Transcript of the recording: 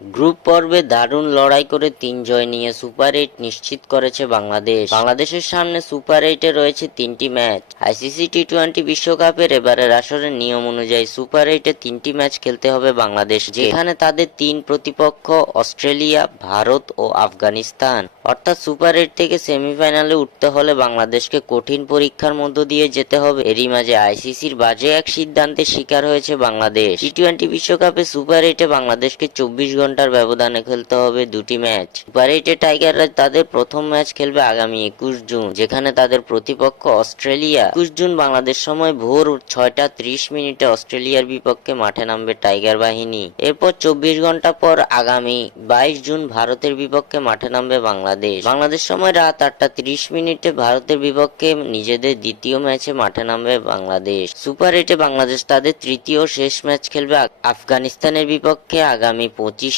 Group পর্বে দারুণ লড়াই করে ৩ জয় নিয়ে সুপার ৮ নিশ্চিত করেছে বাংলাদেশ। বাংলাদেশের সামনে সুপার ৮-এ রয়েছে ৩টি ম্যাচ। আইসিসি টি-২০ বিশ্বকাপের এবারের আসরের নিয়ম অনুযায়ী সুপার ৮-এ ৩টি ম্যাচ খেলতে হবে বাংলাদেশ, যেখানে তাদের ৩ প্রতিপক্ষ অস্ট্রেলিয়া, ভারত ও আফগানিস্তান। অর্থাৎ সুপার ৮ থেকে সেমিফাইনালে উঠতে হলে বাংলাদেশকে কঠিন পরীক্ষার মধ্য দিয়ে যেতে হবে। এরই মাঝে আইসিসির বাজে এক সিদ্ধান্তের শিকার হয়েছে বাংলাদেশ। টি-২০ বিশ্বকাপে সুপার ৮-এ বাংলাদেশকে ২৪ ঘন্টার ব্যবধানে খেলতে হবে ২টি ম্যাচ। সুপার ৮-এ টাইগাররা তাদের প্রথম ম্যাচ খেলবে আগামী ২১ জুন, যেখানে তাদের প্রতিপক্ষ অস্ট্রেলিয়া। ২১ জুন বাংলাদেশ সময় ভোর ৬টা ৩০ অস্ট্রেলিয়ার বিপক্ষে মাঠে নামবে টাইগার বাহিনী। এরপর ২৪ ঘন্টা পর আগামী ২২ জুন ভারতের বিপক্ষে মাঠে নামবে বাংলাদেশ। বাংলাদেশ সময় রাত ৮টা ৩০ ভারতের বিপক্ষে নিজেদের দ্বিতীয় ম্যাচে মাঠে নামবে বাংলাদেশ। সুপার ৮-এ বাংলাদেশ তাদের তৃতীয় শেষ ম্যাচ খেলবে আফগানিস্তানের বিপক্ষে আগামী ২৫